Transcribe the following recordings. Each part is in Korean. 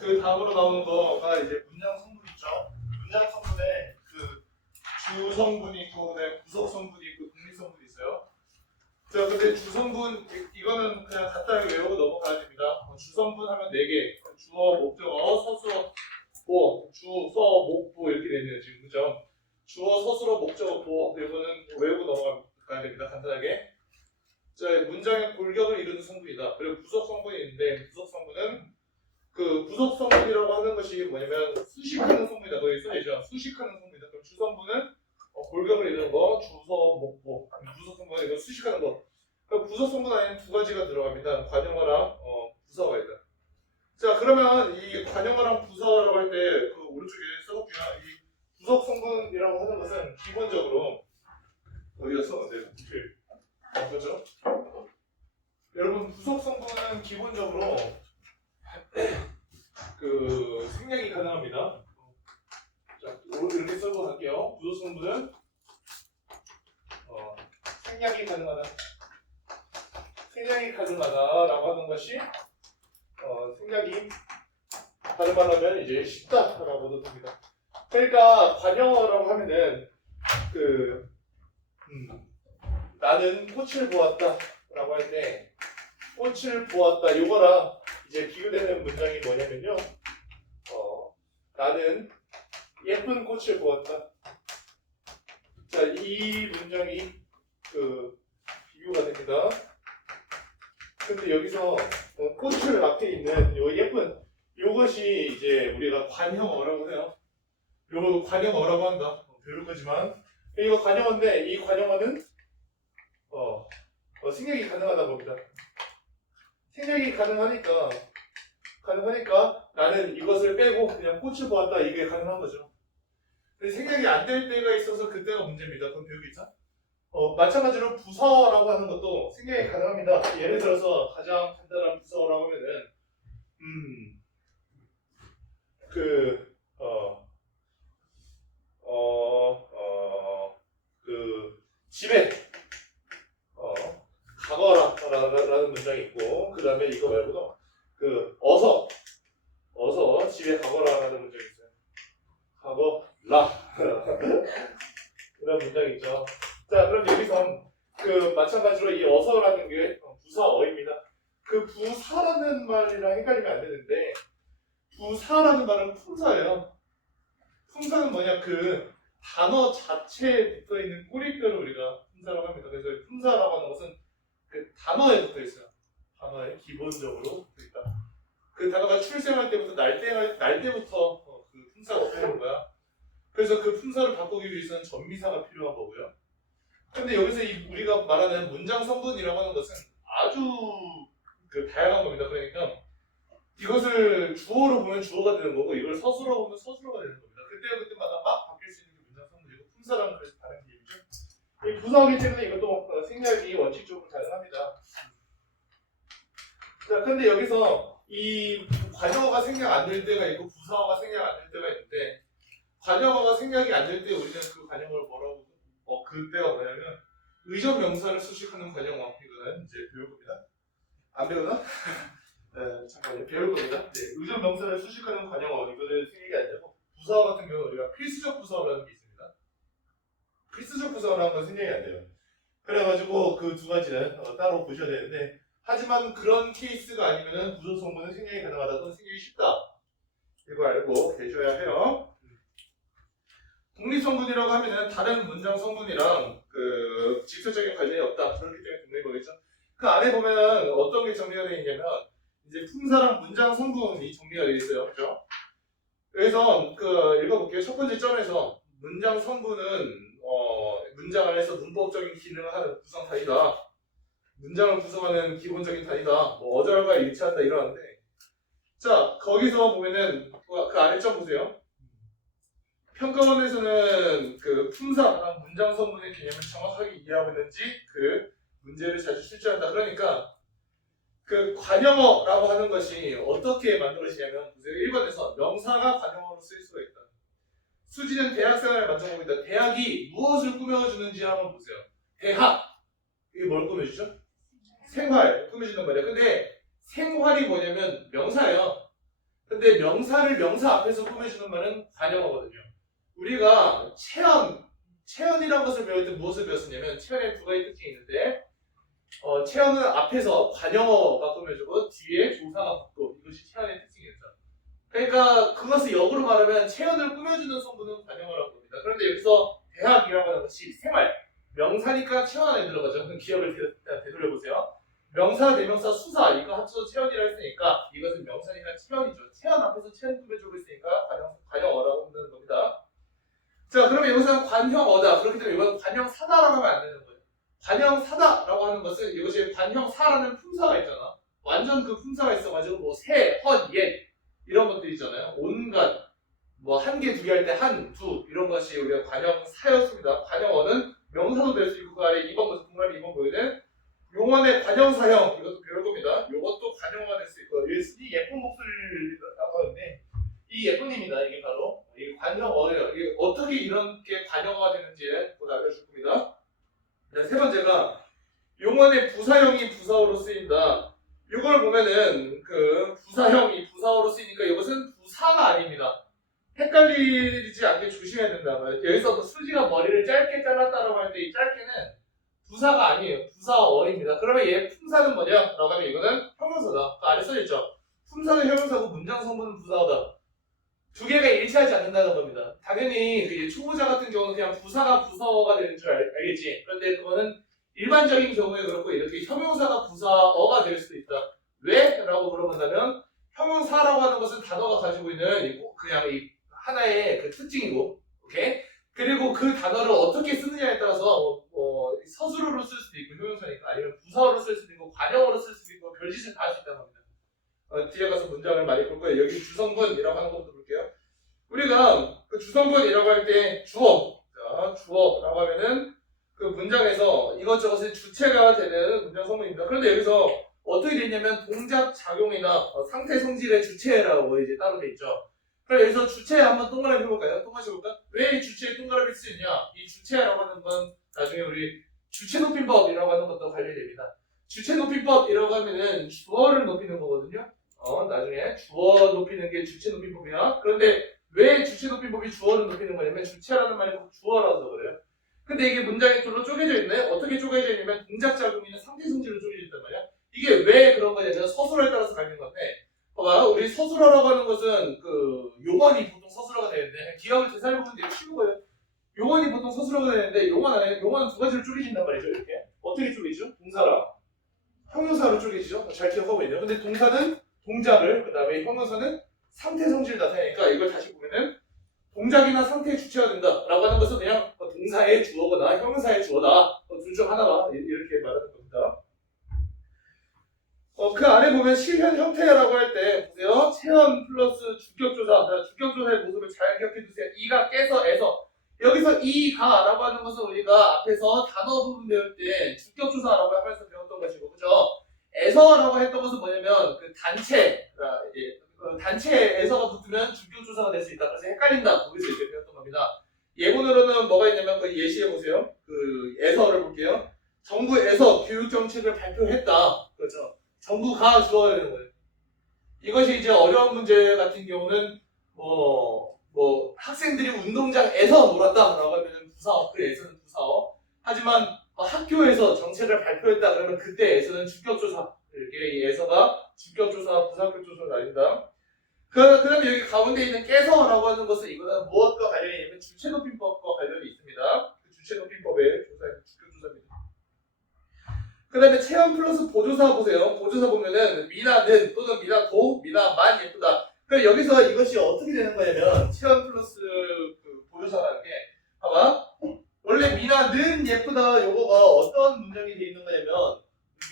그 다음으로 나오는 거가 이제 문장 성분 있죠. 문장 성분에 그 주 성분이 있고 그다음에 부속 성분이 있고 독립 성분이 있어요. 자, 근데 주 성분 이거는 그냥 간단하게 외우고 넘어가야 됩니다. 주 성분 하면 4개. 주어, 목적어, 서술어, 보, 주, 서, 목, 보 이렇게 되네요 지금 그죠? 주어, 서술어, 목적어, 보 이거는 외우고 넘어가야 됩니다. 간단하게. 자, 문장의 골격을 이루는 성분이다. 그리고 부속 성분이 있는데 부속 성분은 그 부속 성분이라고 하는 것이 뭐냐면 수식하는 성분이다. 거기 써있죠. 수식하는 성분이다. 그럼 주 성분은 골격을 이루는 거, 주서, 목보. 부속 성분은 이거 수식하는 거. 그럼 부속 성분 안에는 2가지가 들어갑니다. 관용어랑 부사어가 있다. 자, 그러면 이 관용어랑 부사어라고 할 때 그 오른쪽에 써볼게요. 이 부속 성분이라고 하는 것은 기본적으로 어디가 써는데 그렇죠? 여러분 부속 성분은 기본적으로 그 생략이 가능합니다. 자, 이렇게 써고 갈게요. 부속 성분은 생략이 가능하다. 생략이 가능하다라고 하는 것이 생략이 다른 말로 하면 이제 쉽다라고도 됩니다. 그러니까 관용어라고 하면은 그 나는 꽃을 보았다라고 할 때 꽃을 보았다 이거랑 이제 비교되는 문장이 뭐냐면요. 나는 예쁜 꽃을 보았다. 자, 이 문장이 그 비교가 됩니다. 근데 여기서 꽃을 앞에 있는 요 예쁜 요것이 이제 우리가 관형어라고 해요. 요거 관형어라고 한다. 배울 거지만 이거 관형어인데 이 관형어는 생략이 가능하다 봅니다. 생략이 가능하니까 나는 이것을 빼고 그냥 꽃을 보았다 이게 가능한 거죠. 근데 생략이 안 될 때가 있어서 그때가 문제입니다. 그럼 배우겠죠? 마찬가지로 부사어라고 하는 것도 생략이 가능합니다. 예를 들어서 가장 간단한 부사어라고 하면은 집에 가거라 라는 문장이 있고 그 다음에 이거 말고도 어서 집에 가거라 라는 문장이 있어요. 가거라 그런 문장이 있죠. 자, 그럼 여기서 마찬가지로 이 어서라는 게 부사어입니다. 그 부사라는 말이랑 헷갈리면 안 되는데 부사라는 말은 품사예요. 품사는 뭐냐 그 단어 자체에 붙어 있는 꼬리뼈를 우리가 품사라고 합니다. 그래서 품사라고 하는 것은 그 단어에 붙어 있어요. 단어에 기본적으로 붙어 있다. 그 단어가 출생할 때부터 날 때부터 그 품사가 붙어 있는 거야. 그래서 그 품사를 바꾸기 위해서는 전미사가 필요한 거고요. 근데 여기서 우리가 말하는 문장 성분이라고 하는 것은 아주 다양한 겁니다. 그러니까 이것을 주어로 보면 주어가 되는 거고 이걸 서술어로 보면 서술어가 되는 겁니다. 그때마다 막 바뀔 수 있는 게 문장 성분이고 품사랑 그래서 다른 개념이죠. 이 부사어기 때문에 이것도 생략이 원칙적으로 가능합니다. 자, 근데 여기서 이 관용어가 생략 안 될 때가 있고 부사어가 생략 안 될 때가 있는데 관용어가 생략이 안 될 때 우리는 그 관용어를 뭐라고 그때가 뭐냐면 의적 명사를 수식하는 관용어 이거는 이제 배울 겁니다. 안 배우나? 네, 잠깐만요. 배울 겁니다. 네, 의적 명사를 수식하는 관용어 이거는 생략이 안 되고 부사어 같은 경우는 우리가 필수적 부사어라는 게 있습니다. 필수적 부사어라는 건 생략이 안 돼요. 그래가지고 그 두 가지는 따로 보셔야 되는데 하지만 그런 케이스가 아니면은 부속 성분은 생략이 가능하다 또는 생략이 쉽다. 이거 알고 계셔야 해요. 독립 성분이라고 하면은 다른 문장 성분이랑 직접적인 관련이 없다. 그렇기 때문에 독립이겠죠. 그 안에 보면 어떤 게 정리가 되어 있냐면 이제 품사랑 문장 성분이 정리가 되어 있어요. 그렇죠? 그래서 읽어볼게요. 첫 번째 점에서 문장 성분은 문장 안에서 문법적인 기능을 하는 구성단위다. 문장을 구성하는 기본적인 단위다. 뭐 어절과 일치한다 이러는데 자 거기서 보면은 그 안에 점 보세요. 평가원에서는 품사랑 문장 성분의 개념을 정확하게 이해하고 있는지 문제를 자주 출제한다. 그러니까 관용어라고 하는 것이 어떻게 만들어지냐면 보세요. 1번에서 명사가 관용어로 쓰일 수가 있다. 수지는 대학생활을 만들어보고 있다. 대학이 무엇을 꾸며주는지 한번 보세요. 대학 이게 뭘 꾸며주죠? 생활 꾸며주는 말이야. 근데 생활이 뭐냐면 명사예요. 근데 근데 명사를 명사 앞에서 꾸며주는 말은 관형어거든요. 우리가 체언이라는 것을 배울 때 무엇을 배웠었냐면 체언에 두 가지 특징이 있는데 체언은 앞에서 관형어가 꾸며주고 뒤에 조사가 붙고 이것이 체언의 특징이었죠. 그러니까 그것을 역으로 말하면 체언을 꾸며주는 성분은 관형어라고 합니다. 그런데 여기서 대학이라고 하는 것이 생활, 명사니까 체언 안에 들어가죠. 그럼 기억을 되돌려보세요. 명사, 대명사, 수사 이거 합쳐서 체언이라 했으니까 이것은 명사니까 체언이죠. 체언 앞에서 체언 꾸며주고 있으니까 관형어라고 하는 겁니다. 자, 그러면 여기서는 관형어다. 그렇기 때문에 이건 관형사다라고 하면 안 되는 거예요. 관형사다라고 하는 것은 이것이 관형사라는 품사가 있잖아. 완전 그 품사가 있어가지고 뭐 새, 헛, 옛 이런 것들 있잖아요. 온갖 뭐 한 개, 두 개 할 때 한, 두 이런 것이 우리가 관형사였습니다. 관형어는 명사도 될 수 있고 그 아래 2번 것은 동그라미 2번 보이는 용언의 관형사형 이것도 배울 겁니다. 이것도 관형어가 될 수 있고 이 예쁜 목소리라고 하는데 이 예쁜입니다. 이게 바로 이 관형어예요. 이게 어떻게 이렇게 관형어가 되는지에 곧 알려줄 겁니다. 세 번째가 용언의 부사형이 부사어로 쓰인다. 이걸 보면은 그 부사형이 부사어로 쓰이니까 이것은 부사가 아닙니다. 헷갈리지 않게 조심해야 된다. 여기서 뭐 수지가 머리를 짧게 잘랐다라고 할 때 이 짧게는 부사가 아니에요. 부사어입니다. 그러면 얘 품사는 뭐냐? 라고 하면 이거는 형용사다. 그 아래 써있죠. 품사는 형용사고 문장 성분은 부사어다. 두 개가 일치하지 않는다는 겁니다. 당연히 그 초보자 같은 경우는 그냥 부사가 부사어가 되는 줄 알겠지. 그런데 그거는 일반적인 경우에 그렇고 이렇게 형용사가 부사어가 될 수도 있다. 왜? 라고 물어본다면 형용사라고 하는 것은 단어가 가지고 있는 그냥 이 하나의 그 특징이고, 오케이? 그리고 그 단어를 어떻게 쓰느냐에 따라서 서술어로 쓸 수도 있고 형용사니까 아니면 부사어로 쓸 수도 있고 관형어로 쓸 수도 있고 별짓을 다 할 수 있다는 겁니다. 뒤에 가서 문장을 많이 볼 거예요. 여기 주성분이라고 하는 것부터 볼게요. 우리가 그 주성분이라고 할 때 주어, 자, 주어라고 하면은 그 문장에서 이것저것의 주체가 되는 문장 성분입니다. 그런데 여기서 어떻게 돼 있냐면 동작 작용이나 상태 성질의 주체라고 이제 따로 돼 있죠. 그럼 여기서 주체 한번 동그라미 해볼까요? 동그라미 해볼까? 왜 이 주체에 동그라미 쓸 수 있냐? 이 주체라고 하는 건 나중에 우리 주체 높임법이라고 하는 것도 관련이 됩니다. 주체 높임법이라고 하면은 주어를 높이는 거거든요. 나중에 주어 높이는 게 주체 높임법이야. 그런데 왜 주체 높임법이 주어를 높이는 거냐면 주체라는 말이 주어라서 그래요. 근데 이게 문장이 둘로 쪼개져 있네. 어떻게 쪼개져 있냐면 동작 작용이나 상태 성질로 쪼개져 있단 말이야. 이게 왜 그런 거냐면 서술어에 따라서 갈리는 건데, 봐봐, 우리 서술어라고 하는 것은 그 용언이 보통 서술어가 되는데 기억을 되살려보면 되게 쉬운 거예요. 용언이 보통 서술어가 되는데 용언은 두 가지로 쪼개진단 말이죠. 이렇게 어떻게 쪼개지죠? 동사랑 형용사로 쪼개지죠. 잘 기억하고 있네요. 근데 동사는 동작을, 그 다음에 형용사는 상태 성질을 나타내니까 이걸 다시 보면은 동작이나 상태의 주체가 된다라고 하는 것은 그냥 동사의 주어거나 형용사의 주어다. 둘 중 하나가 이렇게 말하는 겁니다. 그 안에 보면 실현 형태라고 할 때 보세요. 체언 플러스 주격조사. 주격조사의 모습을 잘 기억해 두세요. 이가 깨서 에서. 여기서 이가라고 하는 것은 우리가 앞에서 단어 부분 배울 때 주격조사라고 하면서 배웠던 것이고, 그죠? 에서라고 했던 것은 뭐냐면 그 단체에서가 붙으면 주격조사가 될 수 있다. 그래서 헷갈린다. 거기서 이렇게 배웠던 겁니다. 예문으로는 뭐가 있냐면 그 예시해 보세요. 그 에서를 볼게요. 정부에서 교육정책을 발표했다. 그렇죠. 정부가 주어야 되는 거예요. 이것이 이제 어려운 문제 같은 경우는 학생들이 운동장에서 놀았다라고 하면 부사어, 그 에서는 부사어. 하지만 학교에서 정책을 발표했다 그러면 그때에서는 주격조사. 이렇게 이 에서가 주격조사, 부사격조사로 나뉜다. 그 다음에 여기 가운데 있는 깨서라고 하는 것은 이거는 무엇과 관련이 있냐면 주체높임법과 관련이 있습니다. 그 주체높임법의 주격조사입니다. 그 다음에 체험 플러스 보조사 보세요. 보조사 보면은 미나는 또는 미나도, 미나만 예쁘다. 그럼 여기서 이것이 어떻게 되는 거냐면 체험 플러스 그 보조사라는 게, 봐봐. 원래 미나는 예쁘다 요거가 어떤 문장이 돼 있는 거냐면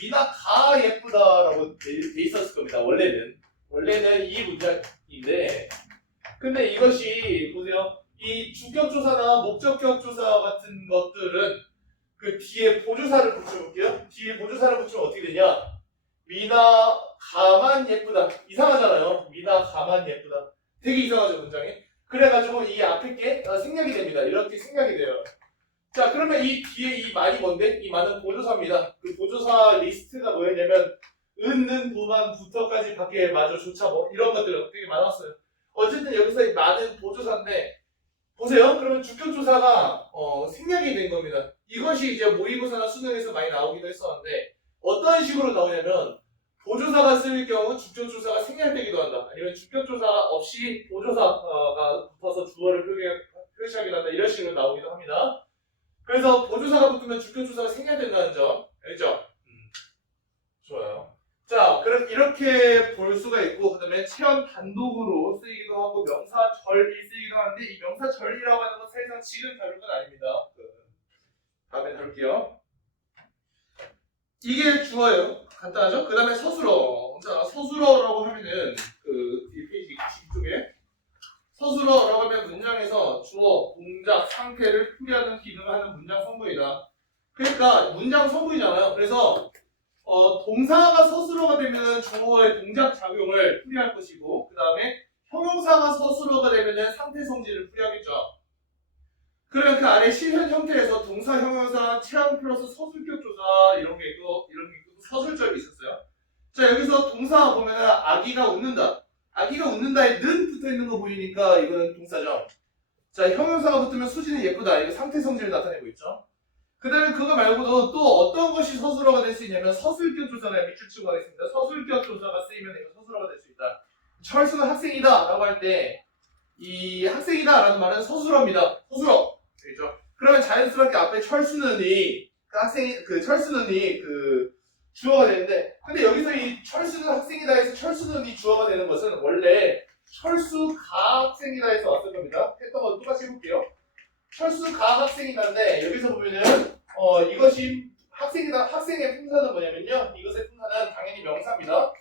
미나가 예쁘다라고 돼 있었을 겁니다. 원래는 이 문장인데, 근데 이것이 보세요. 이 주격조사나 목적격조사 같은 것들은 그 뒤에 보조사를 붙여볼게요. 뒤에 보조사를 붙이면 어떻게 되냐? 미나가만 예쁘다. 이상하잖아요. 미나가만 예쁘다. 되게 이상하죠, 문장이? 그래가지고 이 앞에 게 생략이 됩니다. 이렇게 생략이 돼요. 자, 그러면 이 뒤에 이 만이 뭔데? 이 만은 보조사입니다. 그 보조사 리스트가 뭐였냐면 는, 부만, 부터까지 밖에 마저 조차 뭐 이런 것들 되게 많았어요. 어쨌든 여기서 많은 보조사인데 보세요. 그러면 주격조사가 생략이 된 겁니다. 이것이 이제 모의고사나 수능에서 많이 나오기도 했었는데 어떤 식으로 나오냐면 보조사가 쓰일 경우 주격조사가 생략되기도 한다. 아니면 주격조사 없이 보조사가 붙어서 주어를 표시하기도 한다. 이런 식으로 나오기도 합니다. 그래서 보조사가 붙으면 주격조사가 생략된다는 점 알죠? 좋아요. 자, 그럼 이렇게 볼 수가 있고 그 다음에 체험 단독으로 쓰이기도 하고 명사절이 쓰이기도 하는데 이 명사절이라고 하는 건 사실상 지금 다룰 건 아닙니다. 다음에 다룰게요. 이게 주어예요. 간단하죠? 그 다음에 서술어. 자, 서술어라고 하면은 이 페이지 92쪽에 서술어라고 하면 문장에서 주어, 동작, 상태를 풀이하는 기능을 하는 문장 성분이다. 그러니까 문장 성분이잖아요. 그래서 동사가 서술어가 되면 주어의 동작 작용을 풀이할 것이고 그 다음에 형용사가 서술어가 되면 상태 성질을 풀이하겠죠. 그러면 그 아래 실현 형태에서 동사, 형용사, 체험 플러스 서술격 조사 이런 게 있고 서술절이 있었어요. 자, 여기서 동사 보면 아기가 웃는다. 아기가 웃는다에 는 붙어 있는 거 보이니까 이거는 동사죠. 자, 형용사가 붙으면 수지는 예쁘다. 이거 상태 성질을 나타내고 있죠. 그 다음에 그거 말고도 또 어떤 것이 서술어가 될 수 있냐면 서술격 조사가 밑줄 치고 가겠습니다. 서술격 조사가 쓰이면 이거 서술어가 될 수 있다. 철수는 학생이다 라고 할 때 이 학생이다 라는 말은 서술어입니다. 서술어. 그렇죠? 그러면 자연스럽게 앞에 철수는이 철수는이 주어가 되는데 근데 여기서 이 철수는 학생이다 해서 철수는이 주어가 되는 것은 원래 철수가 학생이다 해서 왔을 겁니다. 했던 거 똑같이 해볼게요. 철수가 학생이다인데 여기서 보면은 이것이 학생이다. 학생의 품사는 뭐냐면요. 이것의 품사는 당연히 명사입니다.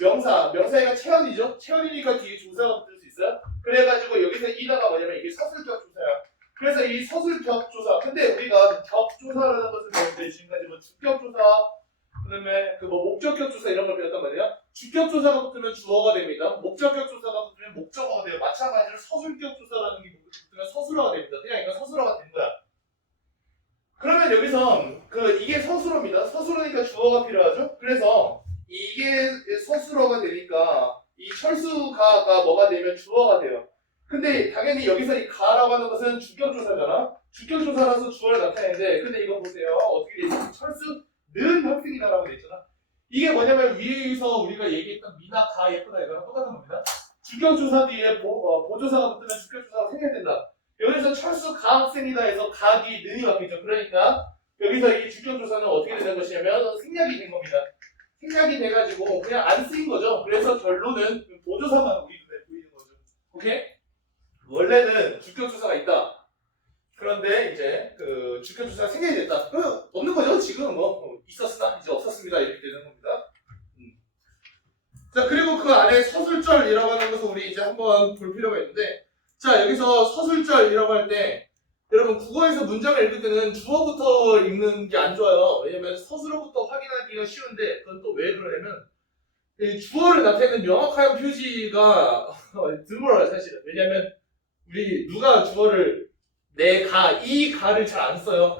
명사가 체언이죠. 체언이니까 뒤에 조사가 붙을 수 있어요. 그래가지고 여기서 이다가 뭐냐면 이게 서술격 조사야. 그래서 이 서술격 조사. 근데 우리가 격조사라는 것을 배웠는데 지금까지 뭐 주격 조사, 그다음에 목적격 조사 이런 걸 배웠단 말이에요. 주격 조사가 붙으면 주어가 됩니다. 목적격 조사가 붙으면 목적어가 돼요. 마찬가지로 서술격 조사라는 게 붙으면 서술어가 됩니다. 그냥 이건 서술어가 된 거야. 그러면 여기서 이게 서술어입니다. 서술어니까 주어가 필요하죠. 그래서 이게 서술어가 되니까 이 철수가가 뭐가 되면 주어가 돼요. 근데 당연히 여기서 이 가라고 하는 것은 주격조사잖아. 주격조사라서 주어를 나타내는데 근데 이거 보세요. 어떻게 돼 있어? 철수는 학생이다라고 돼 있잖아. 이게 뭐냐면 위에서 우리가 얘기했던 미나 가 예쁘다 이거랑 똑같은 겁니다. 주격조사 뒤에 보조사가 붙으면 주격조사가 생략된다. 여기서 철수가 학생이다 해서 가 뒤에 는이 바뀌죠. 그러니까 여기서 이 주격조사는 어떻게 되는 것이냐면 생략이 된 겁니다. 생략이 돼가지고 그냥 안 쓰인 거죠. 그래서 결론은 보조사만 우리 눈에 보이는 거죠. 오케이? 원래는 주격조사가 있다. 그런데 이제 주격조사가 생략이 됐다. 없는 거죠. 지금 있었으나 이제 없었습니다. 이렇게 되는 겁니다. 자, 그리고 그 안에 서술절이라고 하는 것을 우리 이제 한번 볼 필요가 있는데 자, 여기서 서술절이라고 할 때 여러분 국어에서 문장을 읽을 때는 주어부터 읽는 게 안 좋아요. 왜냐면 서술어부터 확인하기가 쉬운데 그건 또 왜 그러냐면 주어를 나타내는 명확한 표시가 드물어요 사실은. 왜냐면 우리 누가 주어를 이 가를 잘 안 써요.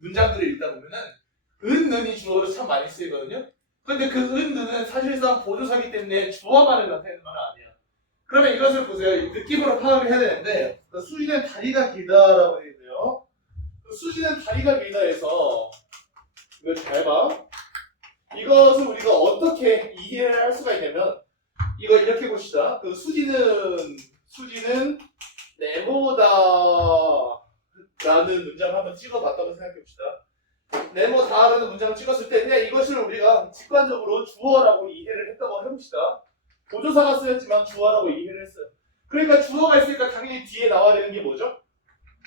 문장들을 읽다 보면은 은이 주어로 참 많이 쓰이거든요. 근데 은은 사실상 보조사기 때문에 주어만을 나타내는 말은 아니야. 그러면 이것을 보세요. 느낌으로 파악을 해야 되는데 수지는 다리가 길다라고 되어 있네요. 수지는 다리가 길다 해서 이거 잘 봐. 이것을 우리가 어떻게 이해를 할 수가 있냐면 이거 이렇게 봅시다. 수지는 네모다 라는 문장을 한번 찍어봤다고 생각해봅시다. 네모다라는 문장을 찍었을 때 그냥 이것을 우리가 직관적으로 주어라고 이해를 했다고 해봅시다. 보조사가 쓰였지만 주어라고 이해를 했어요. 그러니까 주어가 있으니까 당연히 뒤에 나와야 되는 게 뭐죠?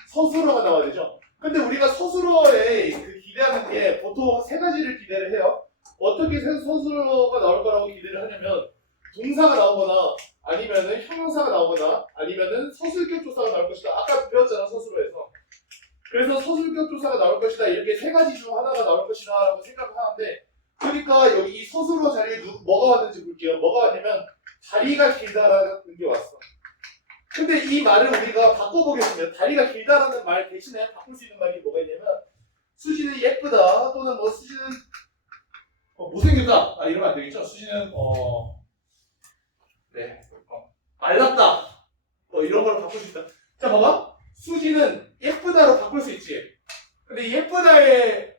서술어가 나와야 되죠. 근데 우리가 서술어에 기대하는 게 보통 세 가지를 기대를 해요. 어떻게 서술어가 나올 거라고 기대를 하냐면 동사가 나오거나 아니면은 형용사가 나오거나 아니면은 서술격 조사가 나올 것이다. 아까 배웠잖아 서술어에서. 그래서 서술격 조사가 나올 것이다. 이렇게 세 가지 중 하나가 나올 것이다 라고 생각을 하는데 그러니까 여기 이 서술어 자리에 뭐가 왔는지 볼게요. 뭐가 왔냐면 다리가 길다라는 게 왔어. 근데 이 말을 우리가 바꿔보겠습니다. 다리가 길다라는 말 대신에 바꿀 수 있는 말이 뭐가 있냐면 수지는 예쁘다 또는 수지는 못생겼다. 이러면 안 되겠죠. 수지는 네, 말랐다. 이런 걸로 바꿀 수 있다. 자, 봐봐. 수지는 예쁘다로 바꿀 수 있지. 근데 이 예쁘다의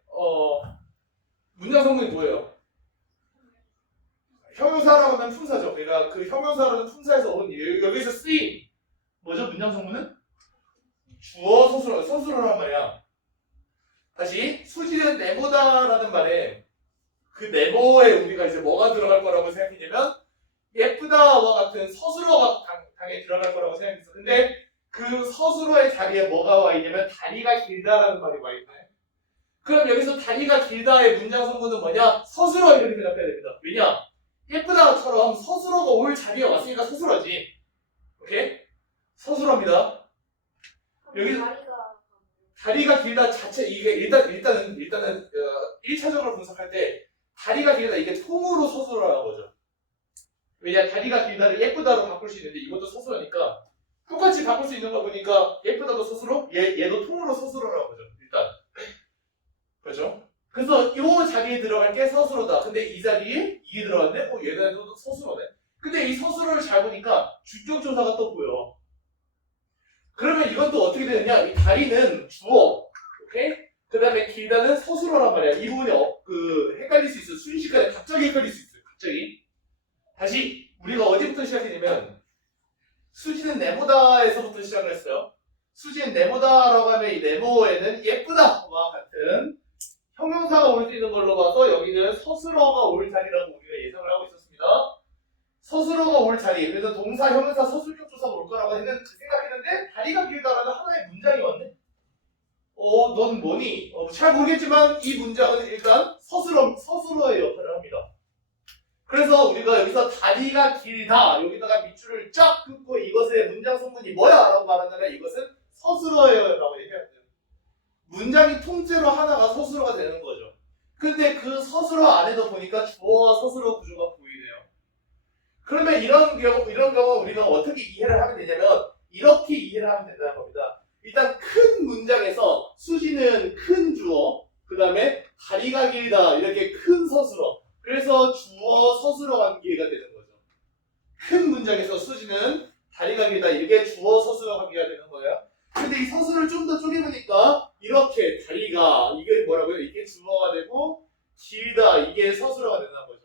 문장 성분이 뭐예요? 형용사라고 하면 품사죠. 그러니까 그 형용사라는 품사에서 온 여기서 쓰인 뭐죠? 문장 성분은 주어 서술어란 말이야. 다시 수지는 네모다라는 말에 그 네모에 우리가 이제 뭐가 들어갈 거라고 생각했냐면 예쁘다와 같은 서술어가 당연히 들어갈 거라고 생각했어. 근데 그 서술어의 자리에 뭐가 와 있냐면 다리가 길다라는 말이 와 있네. 그럼 여기서 다리가 길다의 문장 성분은 뭐냐? 서술어 이렇게 대답해야 됩니다. 왜냐? 예쁘다처럼 서술어가 올 자리에 왔으니까 서술어지. 오케이? 서술어입니다. 여기 다리가 길다 자체 이게 일단은 1차적으로 분석할 때 다리가 길다 이게 통으로 서술어라는 거죠. 왜냐? 다리가 길다를 예쁘다로 바꿀 수 있는데 이것도 서술어니까 똑같이 바꿀 수 있는 거 보니까 예쁘다도 서술어, 얘도 통으로 서술어라는 거죠. 일단 그렇죠? 그래서 이 자리에 들어갈 게 서술어다. 근데 이 자리에 이게 들어갔네? 얘네도 서술어네. 근데 이 서술어를 잘 보니까 주격 조사가 또 보여. 그러면 이건 또 어떻게 되느냐? 이 다리는 주어, 오케이? 그 다음에 길다는 서술어란 말이야. 이 부분이 헷갈릴 수 있어. 순식간에 갑자기 헷갈릴 수 있어요. 갑자기. 다시 우리가 어디부터 시작했냐면 수지는 네모다에서부터 시작을 했어요. 수지는 네모다라고 하면 이 네모에는 예쁘다와 같은 형용사가 올 수 있는 걸로 봐서 여기는 서술어가 올 자리라고 우리가 예상을 하고 있었습니다. 서술어가 올 자리, 그래서 동사, 형용사, 서술격 조사가 올 거라고 생각했는데 다리가 길다라는 하나의 문장이 왔네. 넌 뭐니? 잘 모르겠지만 이 문장은 일단 서술어의 역할을 합니다. 그래서 우리가 여기서 다리가 길다 여기다가 밑줄을 쫙 긋고 이것의 문장 성분이 뭐야? 라고 말한다면 이것은 서술어예요 라고 얘기해야 돼요. 문장이 통째로 하나가 서술어가 되는 거죠. 근데 그 서술어 안에도 보니까 주어와 서술어 구조가 보이네요. 그러면 이런 경우 우리는 어떻게 이해를 하면 되냐면 이렇게 이해를 하면 된다는 겁니다. 일단 큰 문장에서 수지는 큰 주어, 그 다음에 다리가 길다 이렇게 큰 서술어. 그래서 주어 서술어 관계가 되는 거죠. 큰 문장에서 수지는 다리가 길다 이게 주어 서술어 관계가 되는 거예요. 근데 이 서술을 좀 더 쪼개보니까 이렇게 다리가 이게 뭐라고요? 이게 주어가 되고 길다 이게 서술어가 된다는 거죠.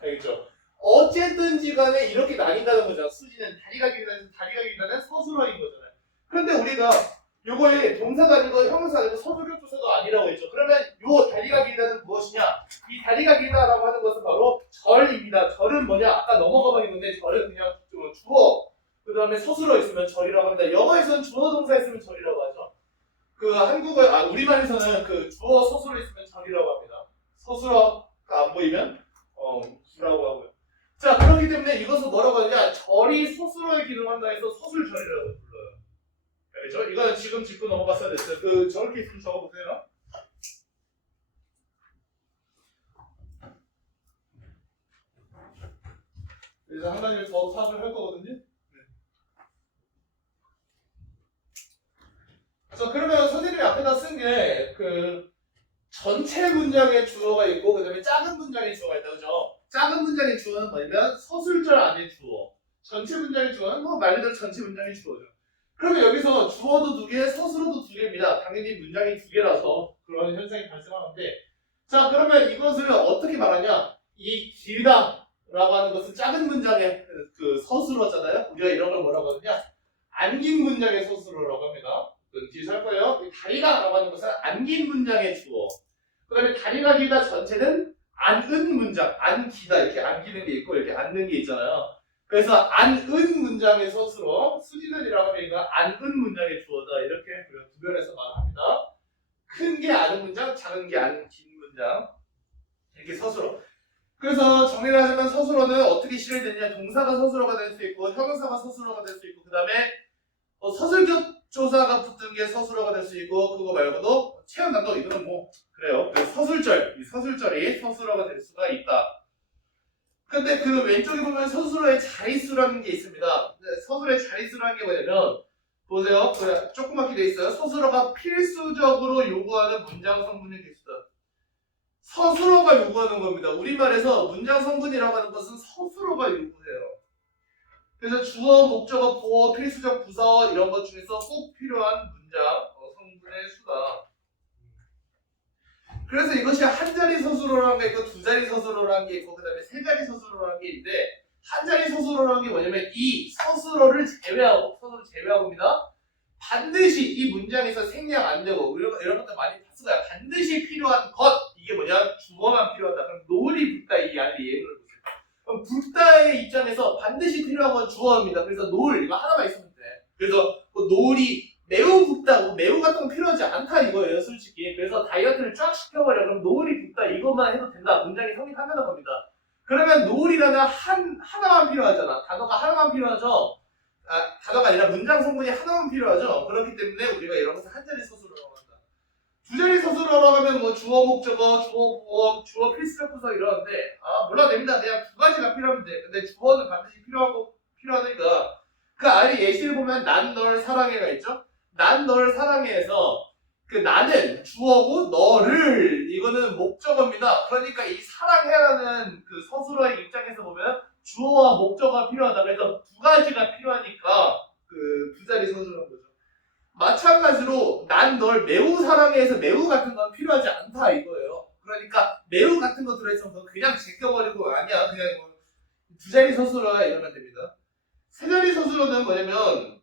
알겠죠? 어쨌든지 간에 이렇게 나뉜다는 거죠. 수지는 다리가 길다는 서술어인 거잖아요. 그런데 우리가 요거에 동사가 아니고 형용사가 아니고 서술격 조사도 아니라고 했죠. 그러면 요 다리가 길다는 무엇이냐? 이 다리가 길다라고 하는 것은 바로 절입니다. 절은 뭐냐? 아까 넘어가만 했는데 절은 그냥 주어 그 다음에 서술어 있으면 절이라고 합니다. 영어에서는 주어 동사 있으면 절이라고 하죠. 우리말에서는 그 주어 서술어 있으면 절이라고 합니다. 서술어가 안 보이면 주라고 하고요. 자, 그렇기 때문에 이것을 뭐라고 하느냐? 절이 서술어에 기능한다 해서 서술절이라고 불러요. 알겠죠? 이거는 지금 짚고 넘어갔어야 됐어요. 그 저렇게 있으면 적어보세요. 그래서 한 가지를 더 파악을 할 거거든요. 네. 그래서 그러면 선생님이 앞에다 쓴 게 그 전체 문장의 주어가 있고 그 다음에 작은 문장의 주어가 있다. 그죠? 작은 문장의 주어는 뭐냐면 서술절 안에 주어. 전체 문장의 주어는 말 그대로 전체 문장의 주어죠. 그러면 여기서 주어도 두 개, 서술어도 두 개입니다. 당연히 문장이 두 개라서 그런 현상이 발생하는데 자 그러면 이것을 어떻게 말하냐? 이 길다 라고 하는 것은 작은 문장의 그 서술어잖아요. 우리가 이런 걸 뭐라고 하느냐? 안긴 문장의 서술어라고 합니다. 뒤에서 할 거예요. 다리가 라고 하는 것은 안긴 문장의 주어. 그 다음에 다리가 길다 전체는 안은 문장, 안기다 이렇게 안기는 게 있고 이렇게 앉는 게 있잖아요. 그래서 안은 문장의 서술어, 수지는이라고 하니까 안은 문장의 주어다 이렇게 구별해서 말합니다. 큰 게 아는 문장, 작은 게 안긴 문장 이렇게 서술어. 그래서 정리를 하자면 서술어는 어떻게 실현되느냐? 동사가 서술어가 될 수 있고 형용사가 서술어가 될 수 있고 그 다음에 서술격 조사가 붙은 게 서술어가 될 수 있고 그거 말고도 체험난도 이거는 그래요. 서술절, 이 서술절이 서술어가 될 수가 있다. 근데 그 왼쪽에 보면 서술어의 자릿수라는 게 있습니다. 서술어의 자릿수라는 게 뭐냐면 보세요. 조그맣게 돼 있어요. 서술어가 필수적으로 요구하는 문장 성분의 개수다. 서술어가 요구하는 겁니다. 우리말에서 문장 성분이라고 하는 것은 서술어가 요구해요. 그래서 주어, 목적어, 보어, 필수적 부사어 이런 것 중에서 꼭 필요한 문장 성분의 수다. 그래서 이것이 한 자리 서술어라는 게 있고 두 자리 서술어라는 게 있고 그 다음에 세 자리 서술어라는 게 있는데 한 자리 서술어라는 게 뭐냐면 이 서술어를 제외하고입니다. 반드시 이 문장에서 생략 안 되고 이런 것들 많이 봤을 거야. 반드시 필요한 것 이게 뭐냐? 주어만 필요하다. 그럼 노을이 붙다 이 안에 예문을 보세요. 그럼 붙다의 입장에서 반드시 필요한 건 주어입니다. 그래서 노을 이거 하나만 있으면 돼. 그래서 뭐 노을이 매우 붙다, 매우 같은 건 필요하지 않다 이거예요, 솔직히. 그래서 다이어트를 쫙 시켜버려. 그럼 노을이 붙다 이것만 해도 된다. 문장이 성립한다는 겁니다. 그러면 노을이라는 하나만 필요하잖아. 단어가 하나만 필요하죠. 단어가 아니라 문장 성분이 하나만 필요하죠. 그렇기 때문에 우리가 이런 것을 한 자리 서술어라고 한다. 두 자리 서술어라고 하면 뭐 주어 목적어, 주어 보어, 주어 필수적 부사 이러는데 몰라도 됩니다. 그냥 두 가지가 필요하면 돼. 근데 주어는 반드시 필요하니까 그 아래 예시를 보면 난 널 사랑해가 있죠. 난 널 사랑해에서 그 나는 주어고 너를 이거는 목적어입니다. 그러니까 이 사랑해라는 그 서술어의 입장에서 보면 주어와 목적어가 필요하다. 그래서 두 가지가 필요하니까 그 두 자리 서술어인 거죠. 마찬가지로 난 널 매우 사랑해에서 매우 같은 건 필요하지 않다 이거예요. 그러니까 매우 같은 거 들어있으면 그냥 제껴버리고 아니야 그냥 뭐 두 자리 서술어야 이러면 됩니다. 세 자리 서술어는 뭐냐면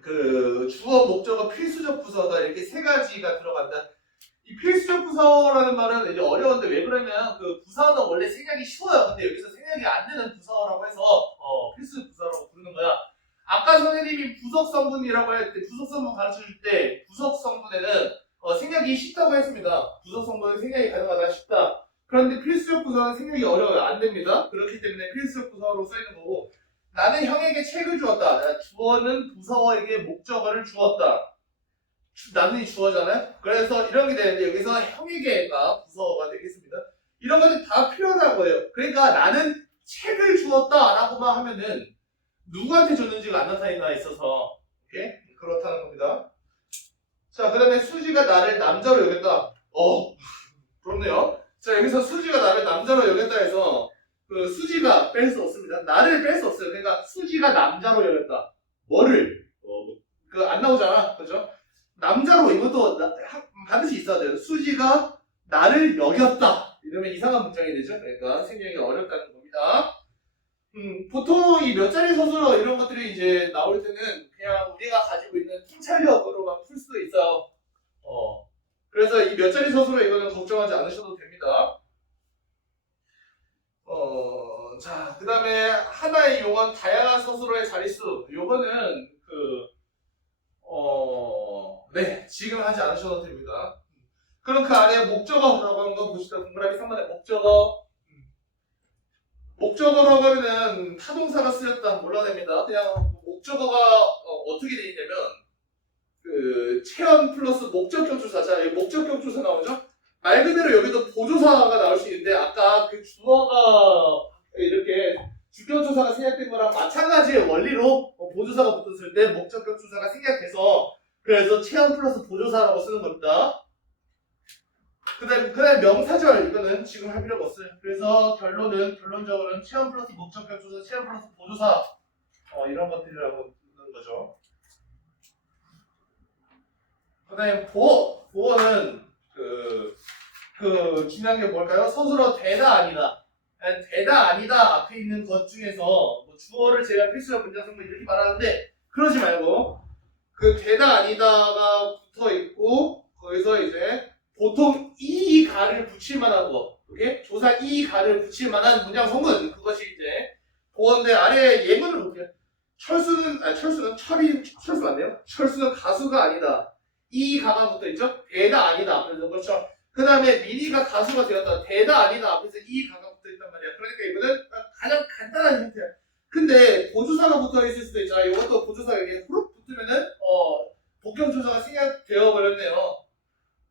그 주어, 목적어, 필수적 부사다 이렇게 세 가지가 들어간다. 이 필수적 부사어라는 말은 이제 어려운데 왜 그러면 그 부사어는 원래 생략이 쉬워요. 근데 여기서 생략이 안 되는 부사어라고 해서 필수 부사어라고 부르는 거야. 아까 선생님이 부석 성분이라고 할 때 부석 성분 가르쳐 줄 때 부석 성분에는 생략이 쉽다고 했습니다. 부석 성분은 생략이 가능하다 쉽다. 그런데 필수적 부사는 생략이 어려워요. 안 됩니다. 그렇기 때문에 필수적 부사어로 쓰이는 거고 나는 형에게 책을 주었다. 주어는 부사어에게 목적어를 주었다. 나는 주어잖아요. 그래서 이런 게 되는데 여기서 형에게가 부사어가 되겠습니다. 이런 것들 다 필요한 거예요. 그러니까 나는 책을 주었다라고만 하면은 누구한테 줬는지가 안 나타나 있어서 오케이? 그렇다는 겁니다. 자, 그 다음에 수지가 나를 남자로 여겼다. 그렇네요. 자, 여기서 수지가 나를 남자로 여겼다 해서 그 수지가 뺄 수 없습니다. 나를 뺄 수 없어요. 그러니까 수지가 남자로 여겼다. 뭐를? 그 안 나오잖아. 그죠? 남자로 이것도 반드시 있어야 돼요. 수지가 나를 여겼다. 이러면 이상한 문장이 되죠. 그러니까 생략이 어렵다는 겁니다. 보통 이 몇 자리 서술어 이런 것들이 이제 나올 때는 그냥 우리가 가지고 있는 통찰력으로만 풀 수도 있어요. 그래서 이 몇 자리 서술어 이거는 걱정하지 않으셔도 됩니다. 자, 그 다음에 하나의 용어 다양한 서술어의 자릿수. 요거는 네, 지금 하지 않으셔도 됩니다. 그럼 그 안에 목적어라고 하는 거 보시다 동그라미 3번에 목적어. 목적어라고 하면은 타동사가 쓰였다 몰라야 됩니다. 그냥 목적어가 어떻게 되어 있냐면 그 체언 플러스 목적격 조사. 자, 여기 목적격 조사 나오죠? 말 그대로 여기도 보조사가 나올 수 있는데 아까 그 주어가 이렇게 주격 조사가 생략된 거랑 마찬가지의 원리로 보조사가 붙었을 때 목적격 조사가 생략돼서 그래서 체언 플러스 보조사라고 쓰는 겁니다. 그다음 명사절 이거는 지금 할 필요가 없어요. 그래서 결론적으로는 체언 플러스 목적격 조사, 체언 플러스 보조사 이런 것들이라고 부르는 거죠. 그다음에 보어는 그 중요한 게 뭘까요? 서술어 되다 아니다. 되다 아니다 앞에 있는 것 중에서 뭐 주어를 제가 필수적 문장 성분 이렇게 말하는데 그러지 말고 그 되다 아니다가 붙어 있고 거기서 이제 보통 이 가를 붙일 만한 거, 오케이? 조사 이 가를 붙일 만한 문장 성분 그것이 이제 보어인데 아래 예문을 볼게요. 철수 안 돼요? 철수는 가수가 아니다. 이 가가 붙어 있죠? 되다 아니다 앞에서 그렇죠? 그 다음에 미니가 가수가 되었다. 되다 아니다 앞에서 이 가가 붙어 있단 말이야. 그러니까 이거는 가장 간단한 힌트야. 근데 보조사가 붙어 있을 수도 있잖아. 이것도 보조사가 이렇게 후룩 붙으면은 복격조사가 생략되어 버렸네요.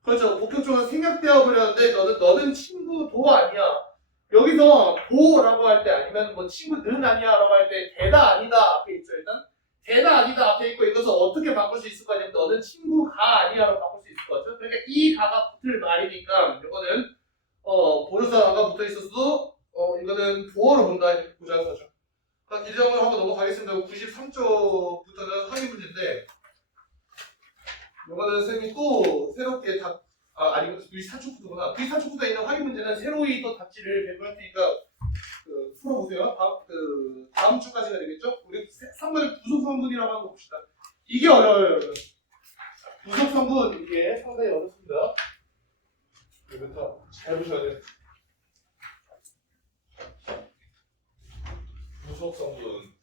그렇죠. 복격조사가 생략되어 버렸는데 너는 친구도 아니야. 여기서 도라고 할 때 아니면 뭐 친구는 아니야라고 할 때 되다 아니다 앞에 있죠. 일단 되다 아니다 앞에 있고 이것을 어떻게 바꿀 수 있을 거냐면 너는 친구가 아니야로 바꿀 수 있을 것 같죠. 그러니까 이 가가 붙을 말이니까 이거는 93쪽부터는 확인 문제인데 이거는 선생님이 또 새롭게 아니 94쪽부터구나. 94쪽부터 있는 확인 문제는 새로이 또 답지를 배부할 테니까 풀어보세요. 다음 주까지가 되겠죠? 우리 3번 부속성분이라고 하는 거 봅시다. 이게 어려워요, 여러분. 부속성분 이게 상당히 어렵습니다. 이거부터 잘 보셔야 돼요. 부속성분.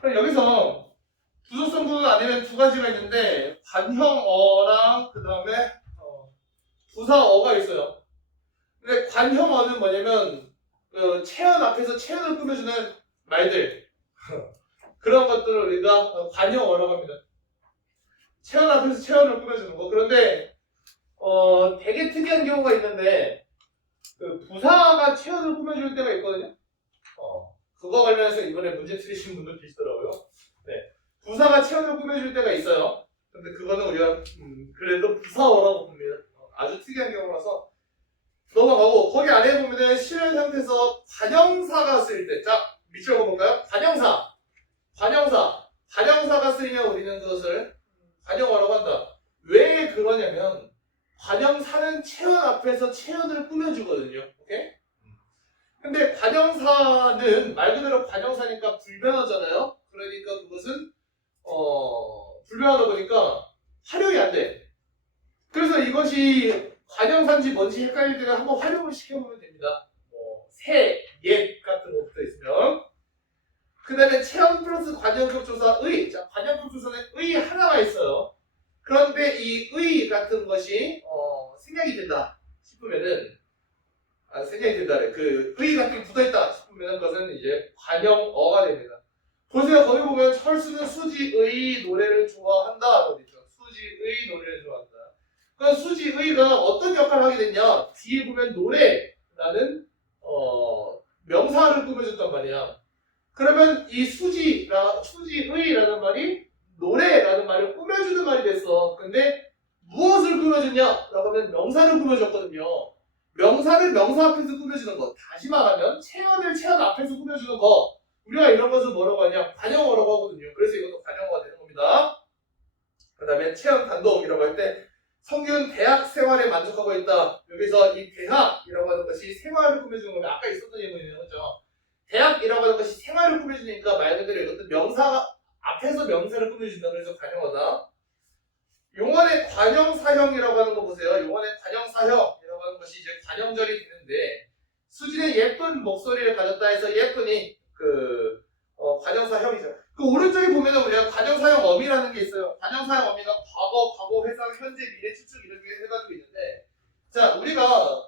그럼 여기서 부속성분 안에는 두 가지가 있는데 관형어랑 그 다음에 부사어가 있어요. 근데 관형어는 뭐냐면 체언 앞에서 체언을 꾸며주는 말들 그런 것들을 우리가 관형어라고 합니다. 체언 앞에서 체언을 꾸며주는 거. 그런데 되게 특이한 경우가 있는데 부사가 체언을 꾸며줄 때가 있거든요. 그거 관련해서 이번에 문제 틀리신 분들 계시더라고요. 네. 부사가 체언을 꾸며줄 때가 있어요. 근데 그거는 우리가 그래도 부사어라고 봅니다. 아주 특이한 경우라서 넘어가고 거기 안에 보면은 실현 상태에서 관형사가 쓰일 때, 자 밑줄 그어볼까요? 관형사가 쓰이면 우리는 그것을 관형어라고 한다. 왜 그러냐면 관형사는 체언 앞에서 체언을 꾸며주거든요. 오케이? 근데 관형사는 말 그대로 관형사니까 불변하잖아요. 그러니까 그것은 불변하다 보니까 활용이 안 돼. 그래서 이것이 관형사인지 뭔지 헷갈릴 때는 한번 활용을 시켜보면 됩니다. 새, 같은 거 붙어 있으면. 그 다음에 체언 플러스 관형격 조사의, 자, 관형격 조사는 의 하나가 있어요. 그런데 이 의 같은 것이 생략이 된다 싶으면은 생략이 된다래. 의 같은 게 붙어있다 싶으면 그것은 이제 관형어가 됩니다. 보세요. 거기 보면 철수는 수지의 노래를 좋아한다. 그러죠. 수지의 노래를 좋아한다. 그럼 수지의가 어떤 역할을 하게 됐냐? 뒤에 보면 노래라는 명사를 꾸며줬단 말이야. 그러면 이 수지의라는 말이 노래라는 말을 꾸며주는 말이 됐어. 근데 무엇을 꾸며줬냐? 라고 하면 명사를 꾸며줬거든요. 명사를 명사 앞에서 꾸며주는 거. 다시 말하면 체언을 체언 앞에서 꾸며주는 거. 우리가 이런 것을 뭐라고 하냐? 관형어라고 하거든요. 그래서 이것도 관형어가 되는 겁니다. 그 다음에 체언 단독이라고 할 때 성균 대학 생활에 만족하고 있다. 여기서 이 대학이라고 하는 것이 생활을 꾸며주는 거면 아까 있었던 예문이네요. 그렇죠? 대학이라고 하는 것이 생활을 꾸며주니까 말 그대로 이것도 명사 앞에서 명사를 꾸며준다. 그래서 관형어다. 용언의 관형사형이라고 하는 거 보세요. 용언의 관형사형이라고 하는 것이 이제 관형절이 되는데 수진의 예쁜 목소리를 가졌다 해서 예쁜이 관형사형이죠. 그 오른쪽에 보면은 우리가 관형사형 어미라는 게 있어요. 관형사형 어미가 과거, 회상, 현재, 미래, 추측 이렇게 해가지고 있는데, 자 우리가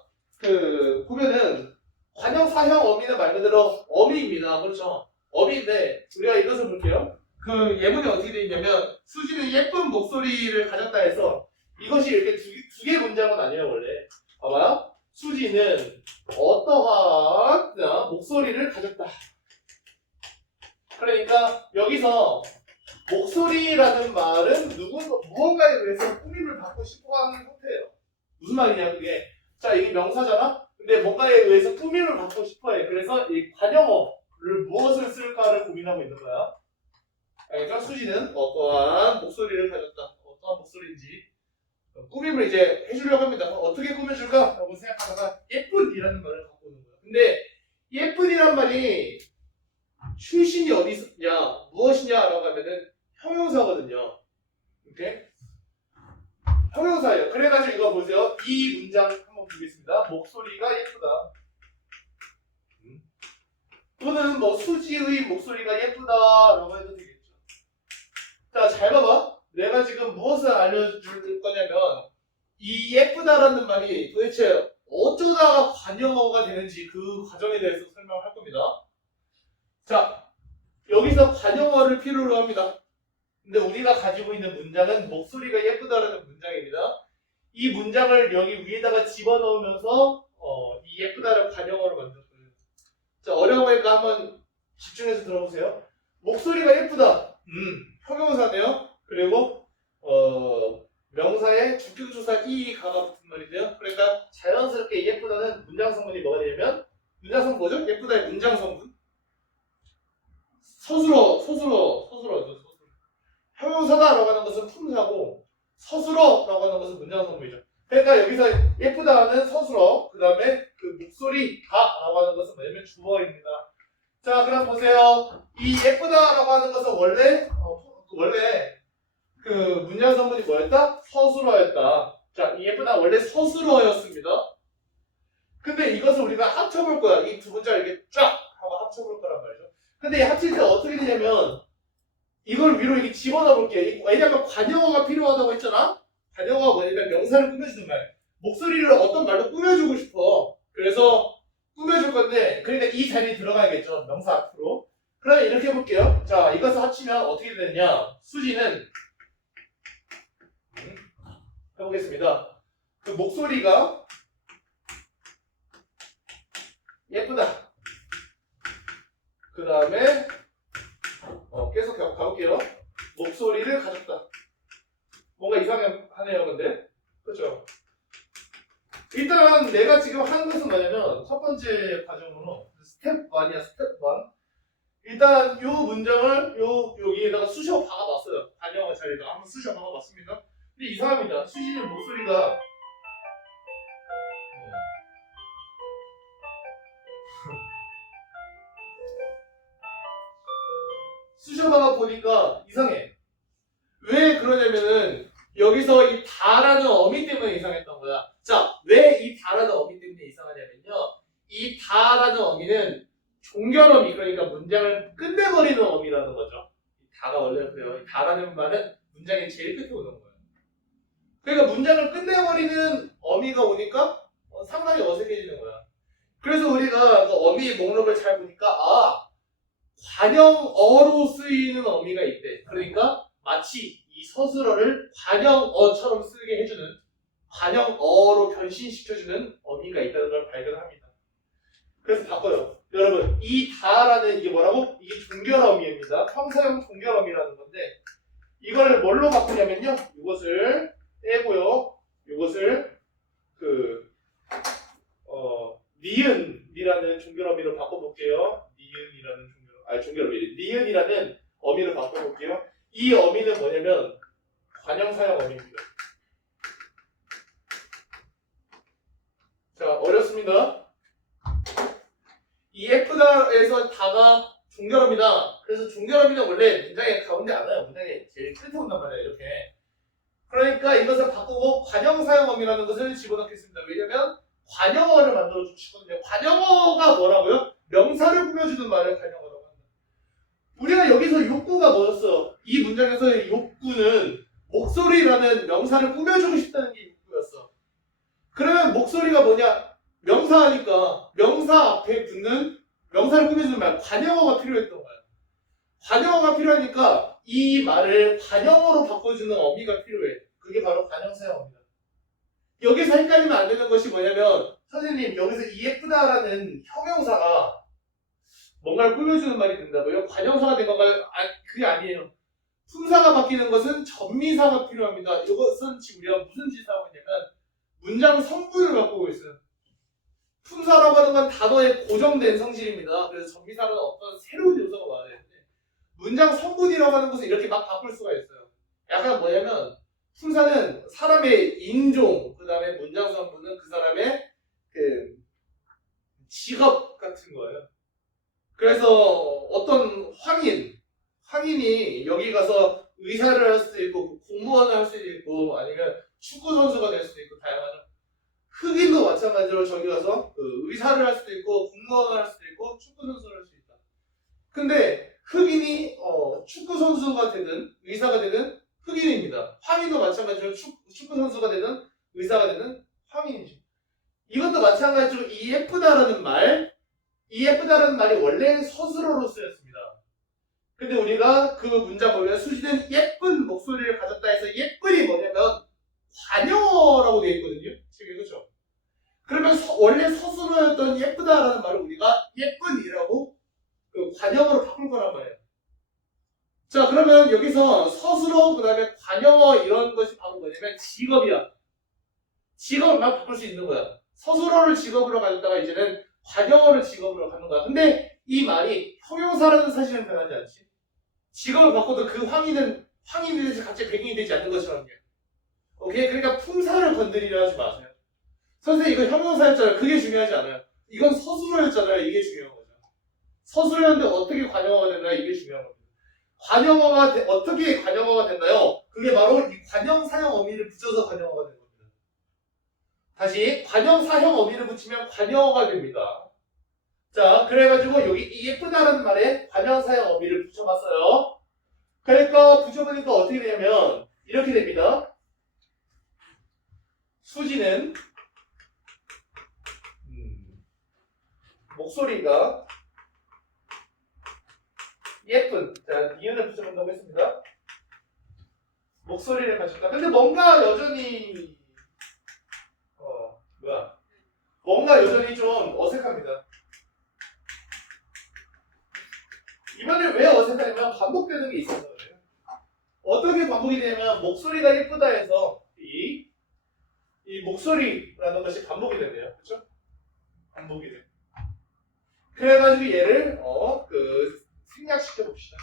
보면은 관형사형 어미는 말 그대로 어미입니다. 그렇죠? 어미인데 우리가 이것을 볼게요. 예문이 어떻게 되어 있냐면 수지는 예쁜 목소리를 가졌다 해서 이것이 이렇게 두 개 문장은 아니에요 원래. 봐봐요. 수지는 어떠한 목소리를 가졌다. 그러니까 여기서 목소리라는 말은 무언가에 의해서 꾸밈을 받고 싶어 하는 상태예요. 무슨 말이냐 그게. 자 이게 명사잖아. 근데 뭔가에 의해서 꾸밈을 받고 싶어해. 그래서 이 관형어를 무엇을 쓸까를 고민하고 있는 거야. 그러니까 수지는 어떠한 목소리를 가졌다. 어떠한 목소리인지 꾸밈을 이제 해주려고 합니다. 어떻게 꾸며줄까? 라고 생각하다가 예쁜이라는 말을 갖고 오는 거야. 근데 예쁜이란 말이 출신이 어디 있냐, 무엇이냐라고 하면은 형용사거든요. 오케이? 형용사예요. 그래가지고 이거 보세요. 이 문장 한번 보겠습니다. 목소리가 예쁘다. 또는 뭐 수지의 목소리가 예쁘다라고 해도 되겠죠. 자, 잘 봐봐. 내가 지금 무엇을 알려줄 거냐면 이 예쁘다라는 말이 도대체 어쩌다가 관형어가 되는지 그 과정에 대해서 설명할 겁니다. 자, 여기서 관형어를 필요로 합니다. 근데 우리가 가지고 있는 문장은 목소리가 예쁘다라는 문장입니다. 이 문장을 여기 위에다가 집어넣으면서 이 예쁘다를 관형어로 만들었거든요. 자, 어려우니까 한번 집중해서 들어보세요. 목소리가 예쁘다. 형용사네요. 그리고 명사에 주격조사 이가가 붙은 말인데요. 그러니까 자연스럽게 예쁘다는 문장 성분이 뭐가 되냐면 문장성분 뭐죠? 예쁘다의 문장성분. 서술어죠. 서술어. 형용사다라고 하는 것은 품사고 서술어라고 하는 것은 문장성분이죠. 그러니까 여기서 예쁘다는 서술어, 그 다음에 그 목소리다라고 하는 것은 뭐냐면 주어입니다. 자, 그럼 보세요. 이 예쁘다라고 하는 것은 원래 그 문장성분이 뭐였다? 서술어였다. 자, 이 예쁘다 원래 서술어였습니다. 근데 이것을 우리가 합쳐볼 거야. 이 두 문자를 이렇게 쫙 하고 합쳐볼 거란 말이죠. 근데 이 합칠 때 어떻게 되냐면 이걸 위로 이렇게 집어넣어 볼게요. 왜냐면 관용어가 필요하다고 했잖아. 관용어가 뭐냐면 명사를 꾸며주는 말. 목소리를 어떤 말로 꾸며주고 싶어. 그래서 꾸며줄 건데, 그러니까 이 자리에 들어가야겠죠. 명사 앞으로. 그러면 이렇게 해볼게요. 자, 이것을 합치면 어떻게 되느냐. 수지는 해보겠습니다. 그 목소리가 예쁘다. 그 다음에 계속 가볼게요. 목소리를 가졌다. 뭔가 이상하네요, 근데. 그렇죠? 일단 내가 지금 하는 것은 뭐냐면 첫 번째 과정으로 스텝 1이야, 스텝 1. 일단 요 문장을 여기에다가 쑤셔 박아봤어요. 관용어 자리에다 한번 쑤셔 박아봤습니다. 근데 이상합니다. 수지는 목소리가 쑤셔 박아보니까 이상해. 왜 그러냐면은 여기서 이 다라는 어미 때문에 이상했던 거야. 자, 왜 이 다라는 어미 때문에 이상하냐면요. 이 다라는 어미는 종결어미, 그러니까 문장을 끝내버리는 어미라는 거죠. 이 다가 원래 그래요. 이 다라는 말은 문장의 제일 끝에 오는 거예요. 그러니까 문장을 끝내버리는 어미가 오니까 상당히 어색해지는 거야. 그래서 우리가 그 어미 목록을 잘 보니까 관형어로 쓰이는 어미가 있대. 그러니까 마치 이 서술어를 관형어처럼 쓰게 해주는, 관형어로 변신시켜주는 어미가 있다는 걸 발견합니다. 그래서 바꿔요. 여러분, 이 다라는 이게 뭐라고? 이게 종결어미입니다. 형사형 종결어미라는 건데 이걸 뭘로 바꾸냐면요. 이것을 떼고요. 이것을 니은이라는 종결어미로 바꿔볼게요. 니은이라는 어미로 바꿔볼게요. 이 어미는 뭐냐면 관형사형 어미입니다. 자, 어렵습니다. 이 예쁘다에서 다가 종결어미다. 그래서 종결어미는 원래 문장의 가운데 안 와요. 문장의 제일 끝에 온단 말이에요. 이렇게. 그러니까 이것을 바꾸고 관형사형 어미라는 것을 집어넣겠습니다. 왜냐면 관형어를 만들어 주고 싶거든요. 관형어가 뭐라고요? 명사를 꾸며주는 말을 관형어라고 합니다. 우리가 여기서 욕구가 뭐였어? 이 문장에서의 욕구는 목소리라는 명사를 꾸며주고 싶다는 게 욕구였어. 그러면 목소리가 뭐냐? 명사하니까 명사 앞에 붙는 명사를 꾸며주는 말, 관형어가 필요했던 거야. 관형어가 필요하니까 이 말을 관형어로 바꿔주는 어미가 필요해. 그게 바로 관형사형 어미다. 여기서 헷갈리면 안 되는 것이 뭐냐면, 선생님 여기서 이 예쁘다라는 형용사가 뭔가를 꾸며주는 말이 된다고요? 관형사가 된 건가요? 그게 아니에요. 품사가 바뀌는 것은 전미사가 필요합니다. 이것은 지금 우리가 무슨 짓을 하고 있냐면 문장 성분을 바꾸고 있어요. 품사라고 하는 건 단어의 고정된 성질입니다. 그래서 전미사는 어떤 새로운 요소가 와야 되는데 문장 성분이라고 하는 것을 이렇게 막 바꿀 수가 있어요. 약간 뭐냐면 품사는 사람의 인종, 그 다음에 문장 성분은 그 사람의 그 직업 같은 거예요. 그래서 어떤 황인이 여기 가서 의사를 할 수도 있고 공무원을 할 수도 있고 아니면 축구 선수가 될 수도 있고 다양하죠. 흑인도 마찬가지로 저기 가서 의사를 할 수도 있고 공무원을 할 수도 있고 축구 선수를 할 수 있다. 근데 흑인이 축구 선수가 되든 의사가 되든 흑인입니다. 황인도 마찬가지로 축구 선수가 되든 의사가 되든 황인이죠. 이것도 마찬가지로 이 예쁘다라는 말이 원래 서술어로 쓰였습니다. 근데 우리가 그 문장 보면 수지는 예쁜 목소리를 가졌다 해서 예쁜이 뭐냐면 관용어라고 되어 있거든요. 책에 그렇죠? 그러면 원래 서술어였던 예쁘다라는 말을 우리가 예쁜이라고 그 관용어로 바꿀 거란 말이에요. 자, 그러면 여기서 서술어 그 다음에 관용어 이런 것이 바로 뭐냐면 직업이야. 직업만 바꿀 수 있는 거야. 서술어를 직업으로 가졌다가 이제는 관용어를 직업으로 갖는 거야. 근데 이 말이 형용사라는 사실은 변하지 않지. 직업을 바꿔도 그 황인이 되지 갑자기 백인이 되지 않는 것처럼요. 오케이? 그러니까 품사를 건드리려 하지 마세요. 선생님 이거 형용사였잖아요. 그게 중요하지 않아요. 이건 서술어였잖아요. 이게 중요한 거죠. 서술어였는데 어떻게 관용어가 됐나요? 이게 중요한 겁니다. 어떻게 관용어가 됐나요? 그게 바로 이 관형사형 어미를 붙여서 관용어가 된 겁니다. 다시 관형사형 어미를 붙이면 관용어가 됩니다. 자, 그래가지고 여기 이 예쁘다라는 말에 관형사형 어미를 붙여봤어요. 그러니까 붙여보니까 어떻게 되냐면 이렇게 됩니다. 수지는 목소리가 예쁜, 자, 니은을 붙여본다고 했습니다. 목소리를 가졌다. 근데 뭔가 여전히 뭔가 여전히 좀 어색합니다. 이번에 왜 어색하냐면 반복되는 게 있어서 그래요. 어떻게 반복이 되냐면 목소리가 예쁘다 해서 이 목소리라는 것이 반복이 되네요. 그렇죠? 반복이 돼요. 그래가지고 얘를 생략시켜 봅시다.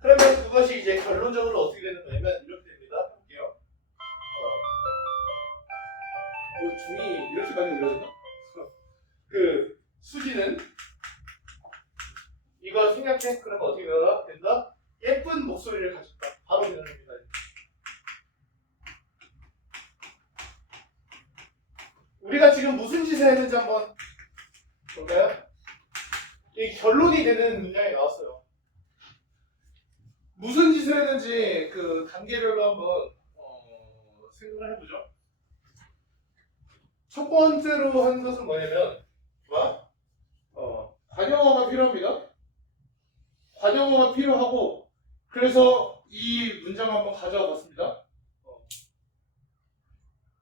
그러면 그것이 이제 결론적으로 어떻게 되는 거냐면 이렇게 됩니다. 볼게요. 중이 이렇게 많이 올려졌나? 수지는 이거 생략해. 그러면 어떻게 된다? 예쁜 목소리를 가졌다. 바로 되는 겁니다. 우리가 지금 무슨 짓을 했는지 한번 볼까요? 이 결론이 되는 문장이 나왔어요. 무슨 짓을 했는지 그 단계별로 한번 생각을 해보죠. 첫 번째로 한 것은 뭐냐면 관용어가 필요합니다. 관용어가 필요하고 그래서 이 문장을 한번 가져와 봤습니다.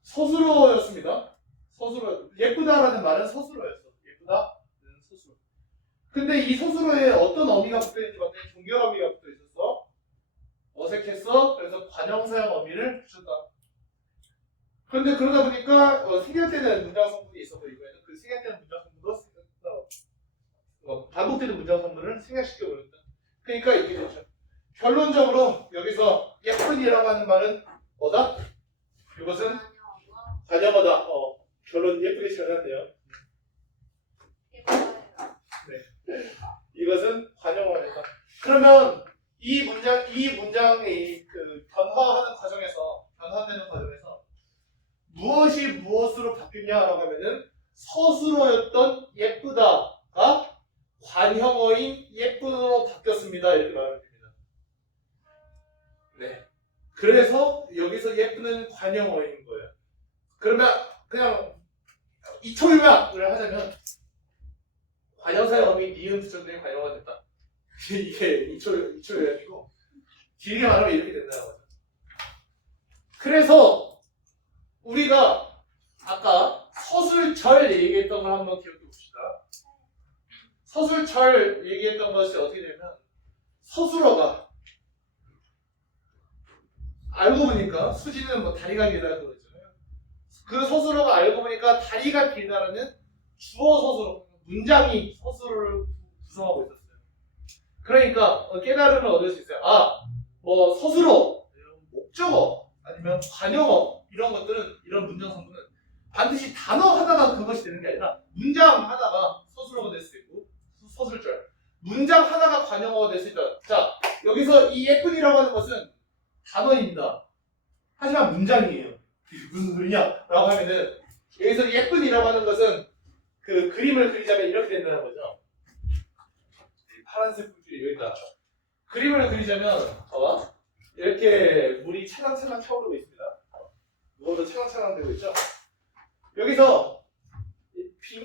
서술어였습니다. 서술어. 예쁘다라는 말은 서술어였어. 예쁘다는 서술어. 근데 이 서술어에 어떤 어미가 붙어있는지 봤더니 종결어미가 붙어있었어. 어색했어. 그래서 관형사형 어미를 붙였다. 그런데 그러다 보니까 생략되는 문장 성분이 있어서 이거에는 그 생략되는 문장 성분도 반복되는 문장 성분을 생략시켜버렸다. 그러니까 이게 되죠. 결론적으로 여기서 예쁜이라고 하는 말은 뭐다? 이것은 관형어다. 결론 예쁘게 지어놨네요. 네. 이것은 관형어다. 그러면 이 문장이 그 변화되는 과정에서 무엇이 무엇으로 바뀌냐라고 하면은 서술어였던 예쁘다가 관형어인 예쁜으로 바뀌었습니다. 이렇게 말하면 됩니다. 네. 그래서 여기서 예쁘는 관형어인 거예요. 그러면 그냥 이초유학을 하자면 관형사의 어미 니은 붙였더니 관형어가 됐다. 이게 이초유학이고 길게 말하면 이렇게 된다는 거죠. 그래서 우리가 아까 서술절 얘기했던 걸 한번 기억해 봅시다. 서술절 얘기했던 것이 어떻게 되면 서술어가 알고 보니까 수지는 뭐 다리가 길다고 그랬잖아요. 그 서술어가 알고 보니까 다리가 길다라는 주어 서술어, 문장이 서술어를 구성하고 있었어요. 그러니까 깨달음을 얻을 수 있어요. 뭐 서술어, 목적어, 아니면 관용어 이런 것들은 이런 문장 성분은 반드시 단어 하나가 그것이 되는 게 아니라 문장 하나가 서술어가 될 수 있고 서술절, 문장 하나가 관용어가 될 수 있다. 자, 여기서 이 예쁜이라고 하는 것은 단어입니다. 하지만 문장이에요. 무슨 소리냐라고 하면은 여기서 예쁜이라고 하는 것은 그 그림을 그리자면 이렇게 된다는 거죠. 파란색 물줄이 여기 있다. 그림을 그리자면 봐봐. 이렇게 물이 찰랑찰랑 차오르고 있습니다. 무엇도 찰랑찰랑 되고 있죠. 여기서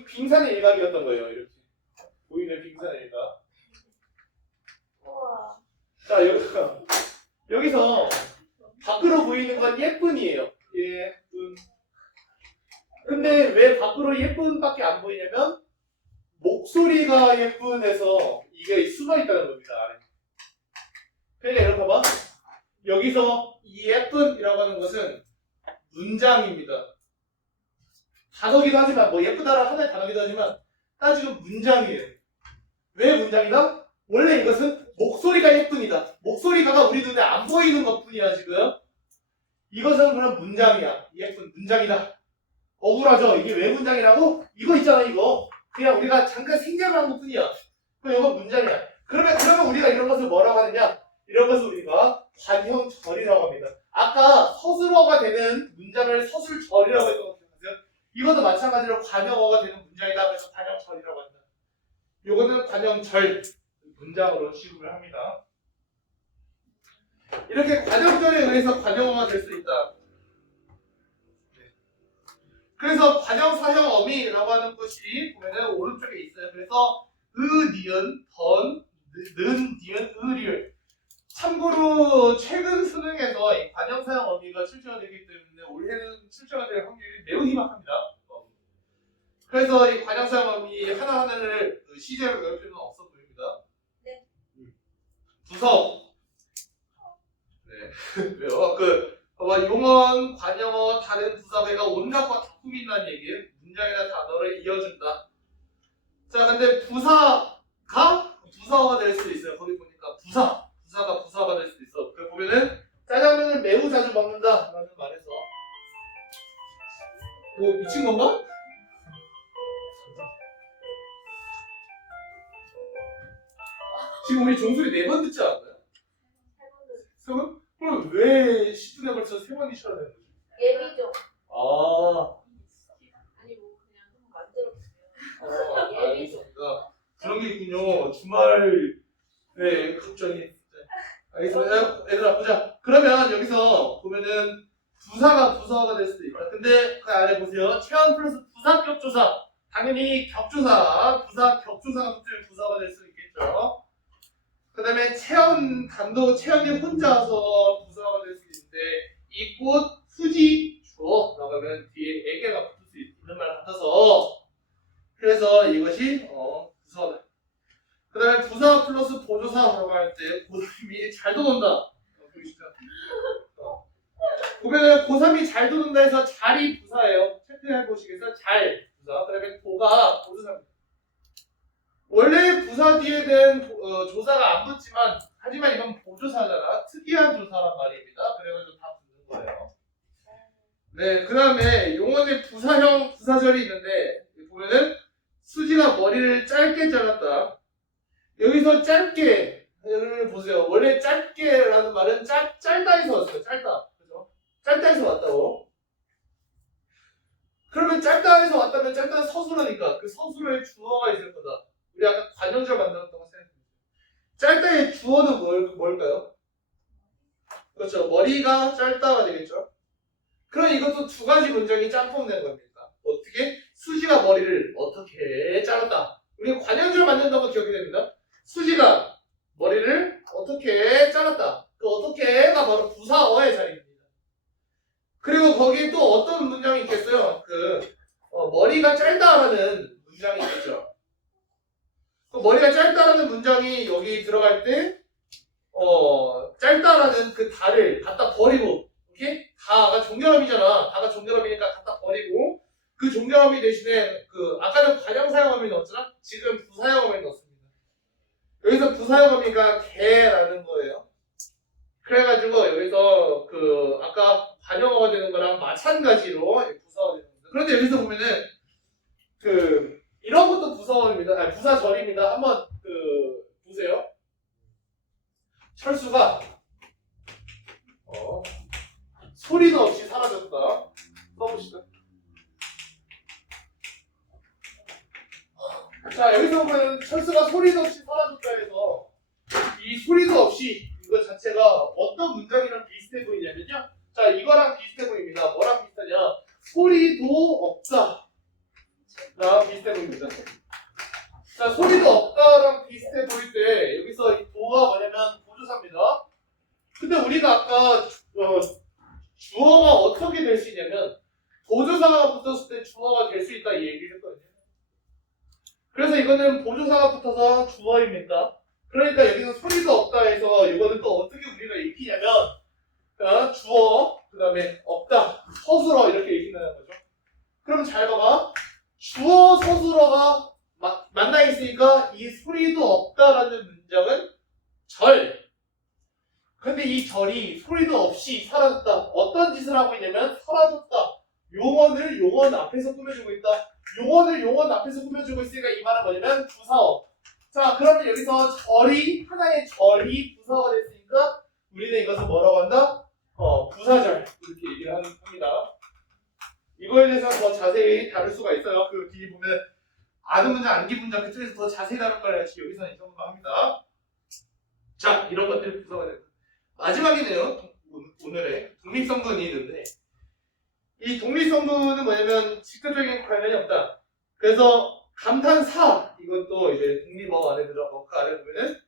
빙산의 일각이었던 거예요. 이렇게 보이는 빙산의 일각. 자, 여기서 밖으로 보이는 건 예쁜이에요. 예쁜. 근데 왜 밖으로 예쁜밖에 안 보이냐면 목소리가 예쁜해서 이게 숨어 있다는 겁니다. 아래. 그러니까 여러분 봐봐. 여기서 이 예쁜이라고 하는 것은 문장입니다. 단어기도 하지만 뭐 예쁘다라 하나의 단어기도 하지만 따지면 문장이에요. 왜 문장이다? 원래 이것은 목소리가 예쁜이다. 목소리가 우리 눈에 안 보이는 것뿐이야 지금. 이것은 그냥 문장이야. 예쁜 문장이다. 억울하죠? 이게 왜 문장이라고? 이거 있잖아 이거. 그냥 우리가 잠깐 생략을 한 것뿐이야. 그럼 이건 문장이야. 그러면 우리가 이런 것을 뭐라고 하느냐? 이런 것을 우리가 관형절이라고 합니다. 아까 서술어가 되는 문장을 서술절이라고 했던 거 기억하세요? 이것도 마찬가지로 관형어가 되는 문장이다. 그래서 관형절이라고 한다. 이거는 관형절 문장으로 취급을 합니다. 이렇게 관형절에 의해서 관형어가 될 수 있다. 그래서 관형사형 어미라고 하는 것이 보면은 오른쪽에 있어요. 그래서 니은, 던, 는, 니은, 리을. 참고로 최근 수능에서 이 관형사형 어미가 출제가 되기 때문에 올해는 출제가 될 확률이 매우 희박합니다. 그래서 이 관형사형 어미 하나하나를 시제로 외울 필요는 없어 보입니다. 네. 부서. 네. 왜요? 봐봐, 용언, 관형어, 다른 부사배가 온갖과 작품이 있다는 얘기예요. 문장이나 단어를 이어준다. 자, 근데 부사가 부사어가 될 수도 있어요. 거기 보니까 부사가 부사어가 될 수도 있어. 그 보면은 짜장면을 매우 자주 먹는다 라는 말에서 뭐 미친 건가? 지금 우리 종소리 4번 듣지 않았나요? 3번? 그럼 왜 10분에 걸쳐 3번이 쳐야 되는 거지? 예비죠. 아니 뭐 그냥 만들어주세요. 알겠습니다. 그런 게 있군요. 주말 걱정이. 알겠습니다. 얘들아 보자. 그러면 여기서 보면은 부사가 부사어가 될 수도 있다. 근데 그 아래 보세요. 체언 플러스 부사 격조사. 당연히 격조사, 부사 격조사가 붙으면 부사어가 될 수 있겠죠. 그 다음에 체언이 혼자서 부사어가 될 수 있는데 이 꽃 수지 주어 라고 하면 뒤에 애개가 붙을 수 있는 말 같아서 그래서 이것이 부사어다. 그 다음에 부사 플러스 보조사라고 할 때 고3이 잘 도는다. 보이시죠? 보면은 고3이 잘 도는다 해서 잘이 부사예요. 체크해 보시겠어요? 잘 부사. 그 다음에 도가 보조사입니다. 원래 부사 뒤에 대한 조사가 안 붙지만 하지만 이건 보조사잖아. 특이한 조사란 말입니다. 그래가지고 다 붙는 거예요. 네, 그 다음에 용언의 부사형 부사절이 있는데 보면은 수지가 머리를 짧게 잘랐다. 여기서 짧게를 보세요. 원래 짧게라는 말은 짧다에서 왔어요. 짧다. 그죠? 짧다에서 왔다고. 그러면 짧다에서 왔다면 짧다는 서술어니까 그 서술어에 주어가 있을 거다. 우리 아까 관형절 만들었던 거 생각해보세요. 짧다의 주어는 뭘까요? 그렇죠. 머리가 짧다가 되겠죠. 그럼 이것도 두 가지 문장이 짬뽕된 겁니다. 어떻게? 수지가 머리를 어떻게 잘랐다. 우리 관형절 만든다는 거 기억이 됩니다. 수지가 머리를 어떻게 잘랐다. 그 어떻게가 바로 부사어의 자리입니다. 그리고 거기에 또 어떤 문장이 있겠어요? 머리가 짧다라는 문장이 있겠죠. 머리가 짧다라는 문장이 여기 들어갈 때 짧다라는 그 다를 갖다 버리고 이렇게 다가 종결음이잖아. 다가 종결음이니까 갖다 버리고 그 종결음이 대신에 아까는 관형사형어미 넣었잖아. 지금 부사형어미 넣었습니다. 여기서 부사형어미가 개라는 거예요. 그래가지고 여기서 아까 관형어가 되는 거랑 마찬가지로 부사어가 되는 겁니다. 그런데 여기서 보면은 이런 것도 부사어입니다. 부사절입니다. 한번 보세요. 철수가 소리도 없이 사라졌다. 써보시죠. 자, 여기서 보면 철수가 소리도 없이 사라졌다 해서 이 소리도 없이 이거 자체가 어떤 문장이랑 비슷해 보이냐면요. 자, 이거랑 비슷해 보입니다. 뭐랑 비슷하냐? 소리도 없다. 랑 비슷해 보입니다. 자, 소리도 없다랑 비슷해 보일 때 여기서 이 도가 뭐냐면 보조사입니다. 근데 우리가 아까 주어가 어떻게 될 수 있냐면 보조사가 붙었을 때 주어가 될 수 있다 이 얘기를 했거든요. 그래서 이거는 보조사가 붙어서 주어입니다. 그러니까 여기서 소리도 없다 해서 이거는 또 어떻게 우리가 읽히냐면 주어 그 다음에 없다 서술어 이렇게 읽힌다는 거죠. 그럼 잘 봐봐. 주어 서술어가 만나 있으니까 이 소리도 없다라는 문장은 절. 근데 이 절이 소리도 없이 사라졌다. 어떤 짓을 하고 있냐면 사라졌다. 용언을 용언 앞에서 꾸며주고 있다. 용언을 용언 앞에서 꾸며주고 있으니까 이 말은 뭐냐면 부사어. 자, 그러면 여기서 절이 하나의 절이 부사어가 됐으니까 우리는 이것을 뭐라고 한다? 부사절 이렇게 얘기를 합니다. 이거에 대해서 더 자세히 다룰 수가 있어요. 그 뒤에 보면 아는 문장, 안기 문장 그쪽에서 더 자세히 다룰 거라 여기서는 이 정도 합니다. 자, 이런 것들이 부사가 됩니다. 마지막이네요. 오늘의 독립성분이 있는데 이 독립성분은 뭐냐면 직접적인 관련이 없다. 그래서 감탄사 이것도 이제 독립어 안에 들어가고 그 안에 보면은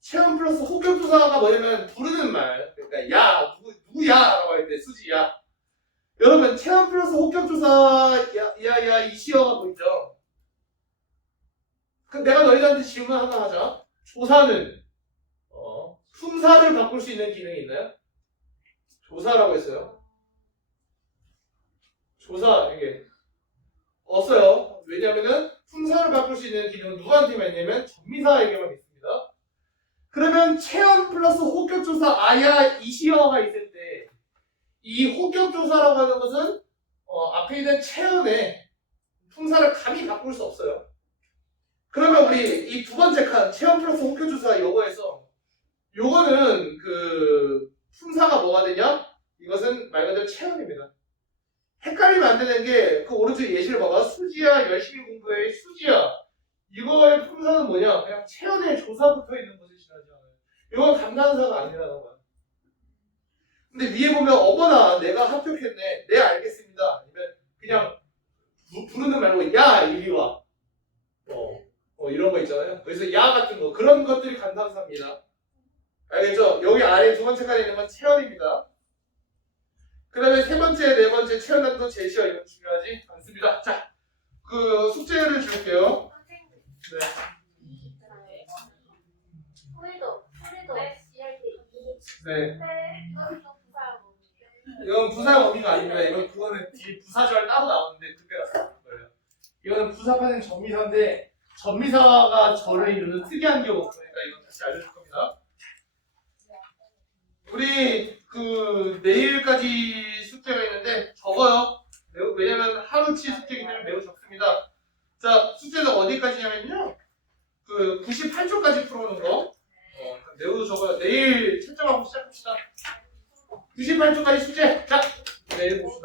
체험 플러스 호격조사가 뭐냐면 부르는 말. 그러니까 야 누구야라고 할 때 수지야. 여러분 체험 플러스 호격조사 야야야 이 시어가 보이죠? 그럼 내가 너희들한테 질문 하나 하자. 조사는 품사를 바꿀 수 있는 기능이 있나요? 조사라고 했어요. 조사 이게 없어요. 왜냐하면은 품사를 바꿀 수 있는 기능은 누구한테만 있냐면 전미사에게만 있습니다. 그러면 체험 플러스 호격조사 아야 이시어가 있을 때 이 호격조사라고 하는 것은 앞에 있는 체험에 품사를 감히 바꿀 수 없어요. 그러면 우리 이 두 번째 칸 체험 플러스 호격조사 요거에서 요거는 그 품사가 뭐가 되냐? 이것은 말 그대로 체험입니다. 헷갈리면 안 되는 게 그 오른쪽 예시를 봐봐. 수지야 열심히 공부해 수지야. 이거의 품사는 뭐냐? 그냥 체험에 조사 붙어 있는 것을 지나지 않아요. 이건 감탄사가 아니라는 거야. 근데 위에 보면 어머나 내가 합격했네. 네 알겠습니다. 아니면 그냥 부르는 말고 야 이리 와. 이런 거 있잖아요. 그래서 야 같은 거 그런 것들이 감탄사입니다. 알겠죠? 여기 아래 두 번째 칸에 있는 건 체험입니다. 그 다음에 세 번째, 네 번째 체험단도 제시어 이건 중요하지 않습니다. 자, 그 숙제를 줄게요. 선생님. 네. 소리도 없이 할 때 네. 이거는 좀 부사하고 이건 부사 의미가 아닙니다. 이건 그거는 뒤에 부사절 따로 나오는데 그때가 나올 거예요. 이거는 부사판은 전미사인데 전미사가 절을 이루는 특이한 경우 그러니까 이건 다시 알려줄 겁니다. 우리 그 내일까지 숙제가 있는데 적어요. 왜냐면 하루치 숙제이기 때문에 매우 적습니다. 자, 숙제는 어디까지냐면요. 그 98초까지 풀어오는 거. 매우 적어요. 내일 채점하고 시작합시다. 98초까지 숙제. 자, 내일 봅시다.